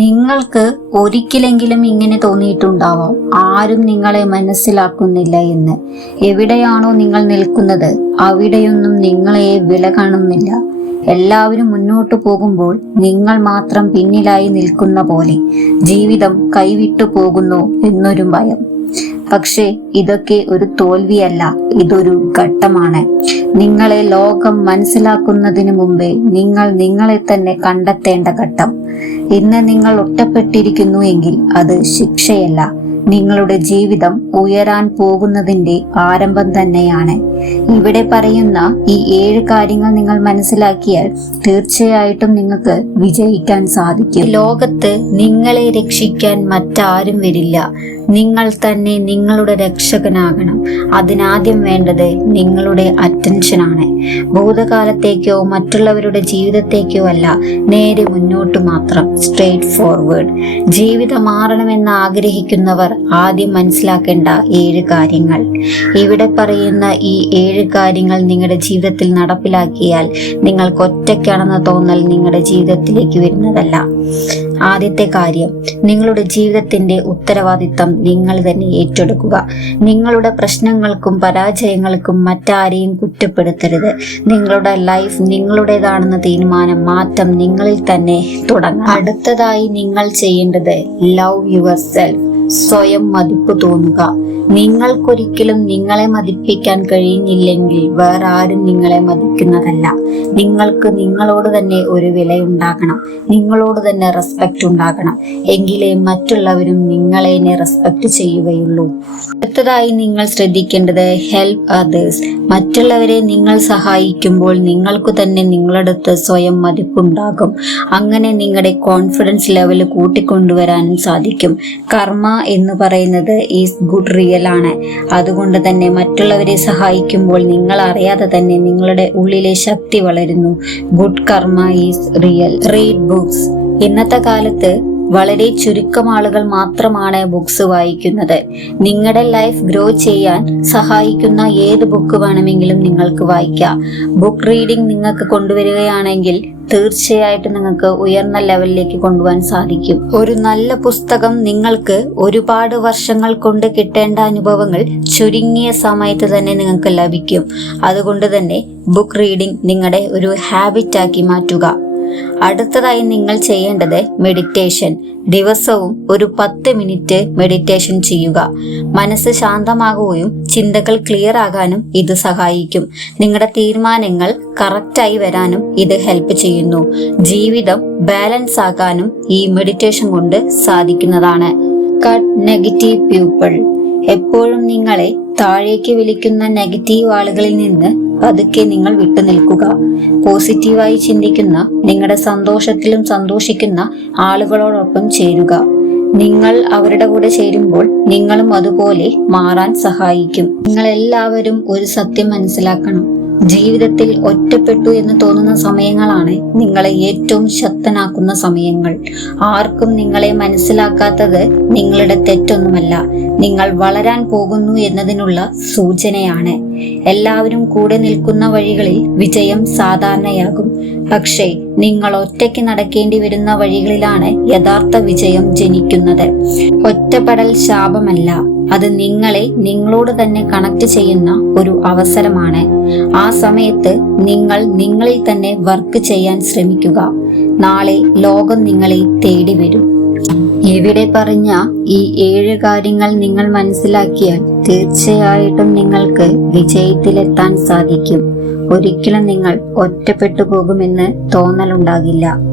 നിങ്ങൾക്ക് ഒരിക്കലെങ്കിലും ഇങ്ങനെ തോന്നിയിട്ടുണ്ടാവാം. ആരും നിങ്ങളെ മനസ്സിലാക്കുന്നില്ല എന്ന്. എവിടെയാണോ നിങ്ങൾ നിൽക്കുന്നത് അവിടെയൊന്നും നിങ്ങളെ വില കാണുന്നില്ല. എല്ലാവരും മുന്നോട്ട് പോകുമ്പോൾ നിങ്ങൾ മാത്രം പിന്നിലായി നിൽക്കുന്ന പോലെ ജീവിതം കൈവിട്ടു പോകുന്നു എന്നൊരു ഭയം. പക്ഷേ ഇതൊക്കെ ഒരു തോൽവിയല്ല ഇതൊരു ഘട്ടമാണ്. നിങ്ങളെ ലോകം മനസ്സിലാക്കുന്നതിന് മുമ്പേ നിങ്ങൾ നിങ്ങളെ തന്നെ കണ്ടെത്തേണ്ട ഘട്ടം. ഇന്ന് നിങ്ങൾ ഒറ്റപ്പെട്ടിരിക്കുന്നു എങ്കിൽ അത് ശിക്ഷയല്ല. നിങ്ങളുടെ ജീവിതം ഉയരാൻ പോകുന്നതിന്റെ ആരംഭം തന്നെയാണ്. ഇവിടെ പറയുന്ന ഈ ഏഴ് കാര്യങ്ങൾ നിങ്ങൾ മനസ്സിലാക്കിയാൽ തീർച്ചയായിട്ടും നിങ്ങൾക്ക് വിജയിക്കാൻ സാധിക്കും. ലോകത്ത് നിങ്ങളെ രക്ഷിക്കാൻ മറ്റാരും വരില്ല. നിങ്ങൾ തന്നെ നിങ്ങളുടെ രക്ഷകനാകണം. അതിനാദ്യം വേണ്ടത് നിങ്ങളുടെ അറ്റൻഷനാണ് ഭൂതകാലത്തേക്കോ മറ്റുള്ളവരുടെ ജീവിതത്തേക്കോ അല്ല നേരെ മുന്നോട്ട് മാത്രം. സ്ട്രേറ്റ് ഫോർവേഡ് ജീവിതം മാറണമെന്ന് ആഗ്രഹിക്കുന്നവർ ആദ്യം മനസ്സിലാക്കേണ്ട ഏഴ് കാര്യങ്ങൾ. ഇവിടെ പറയുന്ന ഈ ഏഴ് കാര്യങ്ങൾ നിങ്ങളുടെ ജീവിതത്തിൽ നടപ്പിലാക്കിയാൽ നിങ്ങൾക്ക് ഒറ്റയ്ക്കാണെന്ന തോന്നൽ നിങ്ങളുടെ ജീവിതത്തിലേക്ക് വരുന്നതല്ല. ആദ്യത്തെ കാര്യം നിങ്ങളുടെ ജീവിതത്തിന്റെ ഉത്തരവാദിത്തം നിങ്ങൾ തന്നെ ഏറ്റെടുക്കുക. നിങ്ങളുടെ പ്രശ്നങ്ങൾക്കും പരാജയങ്ങൾക്കും മറ്റാരെയും കുറ്റപ്പെടുത്തരുത്. നിങ്ങളുടെ ലൈഫ് നിങ്ങളുടേതാണെന്ന തീരുമാനം മാറ്റം നിങ്ങളിൽ തന്നെ തുടങ്ങാം അടുത്തതായി നിങ്ങൾ ചെയ്യേണ്ടത് ലവ് യുവർ സെൽഫ് സ്വയം മതിപ്പ് തോന്നുക. നിങ്ങൾക്കൊരിക്കലും നിങ്ങളെ മതിപ്പിക്കാൻ കഴിയുന്നില്ലെങ്കിൽ വേറെ ആരും നിങ്ങളെ മതിക്കുന്നതല്ല. നിങ്ങൾക്ക് നിങ്ങളോട് തന്നെ ഒരു വില ഉണ്ടാകണം നിങ്ങളോട് തന്നെ റെസ്പെക്റ്റ് ഉണ്ടാകണം. എങ്കിലേ മറ്റുള്ളവരും നിങ്ങളെ റെസ്പെക്റ്റ് ചെയ്യുകയുള്ളൂ. അടുത്തതായി നിങ്ങൾ ശ്രദ്ധിക്കേണ്ടത് ഹെൽപ്പ് അതേഴ്സ് മറ്റുള്ളവരെ നിങ്ങൾ സഹായിക്കുമ്പോൾ നിങ്ങൾക്ക് തന്നെ നിങ്ങളടുത്ത് സ്വയം മതിപ്പുണ്ടാകും. അങ്ങനെ നിങ്ങളുടെ കോൺഫിഡൻസ് ലെവൽ കൂട്ടിക്കൊണ്ടുവരാനും സാധിക്കും. കർമ്മ എന്ന് പറയുന്നത് ഈസ് ഗുഡ് റിയൽ ആണ് അതുകൊണ്ട് തന്നെ മറ്റുള്ളവരെ സഹായിക്കുമ്പോൾ നിങ്ങൾ അറിയാതെ തന്നെ നിങ്ങളുടെ ഉള്ളിലെ ശക്തി വളരുന്നു. ഗുഡ് കർമ്മ ഈസ് റിയൽ. Read books. ഇന്നത്തെ കാലത്ത് വളരെ ചുരുക്കം ആളുകൾ മാത്രമാണ് ബുക്സ് വായിക്കുന്നത്. നിങ്ങളുടെ ലൈഫ് ഗ്രോ ചെയ്യാൻ സഹായിക്കുന്ന ഏത് ബുക്ക് വേണമെങ്കിലും നിങ്ങൾക്ക് വായിക്കാം. ബുക്ക് റീഡിംഗ് നിങ്ങൾക്ക് കൊണ്ടുവരികയാണെങ്കിൽ തീർച്ചയായിട്ടും നിങ്ങൾക്ക് ഉയർന്ന ലെവലിലേക്ക് കൊണ്ടുപോകാൻ സാധിക്കും. ഒരു നല്ല പുസ്തകം നിങ്ങൾക്ക് ഒരുപാട് വർഷങ്ങൾ കൊണ്ട് കിട്ടേണ്ട അനുഭവങ്ങൾ ചുരുങ്ങിയ സമയത്ത് തന്നെ നിങ്ങൾക്ക് ലഭിക്കും. അതുകൊണ്ട് തന്നെ ബുക്ക് റീഡിംഗ് നിങ്ങളുടെ ഒരു ഹാബിറ്റാക്കി മാറ്റുക. അടുത്തതായി നിങ്ങൾ ചെയ്യേണ്ടത് മെഡിറ്റേഷൻ ദിവസവും ഒരു പത്ത് മിനിറ്റ് മെഡിറ്റേഷൻ ചെയ്യുക. മനസ്സ് ശാന്തമാകുകയും ചിന്തകൾ ക്ലിയർ ആകാനും ഇത് സഹായിക്കും. നിങ്ങളുടെ തീരുമാനങ്ങൾ കറക്റ്റായി വരാനും ഇത് ഹെൽപ്പ് ചെയ്യുന്നു. ജീവിതം ബാലൻസ് ആകാനും ഈ മെഡിറ്റേഷൻ കൊണ്ട് സാധിക്കുന്നതാണ്. കട്ട് നെഗറ്റീവ് പീപ്പിൾ എപ്പോഴും നിങ്ങളെ താഴേക്ക് വിളിക്കുന്ന നെഗറ്റീവ് ആളുകളിൽ നിന്ന് പതുക്കെ നിങ്ങൾ വിട്ടുനിൽക്കുക. പോസിറ്റീവായി ചിന്തിക്കുന്ന നിങ്ങളുടെ സന്തോഷത്തിലും സന്തോഷിക്കുന്ന ആളുകളോടൊപ്പം ചേരുക. നിങ്ങൾ അവരുടെ കൂടെ ചേരുമ്പോൾ നിങ്ങളും അതുപോലെ മാറാൻ സഹായിക്കും. നിങ്ങൾ എല്ലാവരും ഒരു സത്യം മനസ്സിലാക്കണം. ജീവിതത്തിൽ ഒറ്റപ്പെട്ടു എന്ന് തോന്നുന്ന സമയങ്ങളാണ് നിങ്ങളെ ഏറ്റവും ശക്തനാക്കുന്ന സമയങ്ങൾ. ആർക്കും നിങ്ങളെ മനസ്സിലാക്കാത്തത് നിങ്ങളുടെ തെറ്റൊന്നുമല്ല. നിങ്ങൾ വളരാൻ പോകുന്നു എന്നതിനുള്ള സൂചനയാണ്. എല്ലാവരും കൂടെ നിൽക്കുന്ന വഴികളിൽ വിജയം സാധാരണയാകും. പക്ഷേ നിങ്ങൾ ഒറ്റയ്ക്ക് നടക്കേണ്ടി വരുന്ന വഴികളിലാണ് യഥാർത്ഥ വിജയം ജനിക്കുന്നത്. ഒറ്റപ്പെടൽ ശാപമല്ല. അത് നിങ്ങളെ നിങ്ങളോട് തന്നെ കണക്ട് ചെയ്യുന്ന ഒരു അവസരമാണ്. ആ സമയത്ത് നിങ്ങൾ നിങ്ങളിൽ തന്നെ വർക്ക് ചെയ്യാൻ ശ്രമിക്കുക. നാളെ ലോകം നിങ്ങളെ തേടി വരും. ഇവിടെ പറഞ്ഞ ഈ ഏഴ് കാര്യങ്ങൾ നിങ്ങൾ മനസ്സിലാക്കിയാൽ തീർച്ചയായിട്ടും നിങ്ങൾക്ക് വിജയത്തിലെത്താൻ സാധിക്കും. ഒരിക്കലും നിങ്ങൾ ഒറ്റപ്പെട്ടു പോകുമെന്ന് തോന്നലുണ്ടാകില്ല.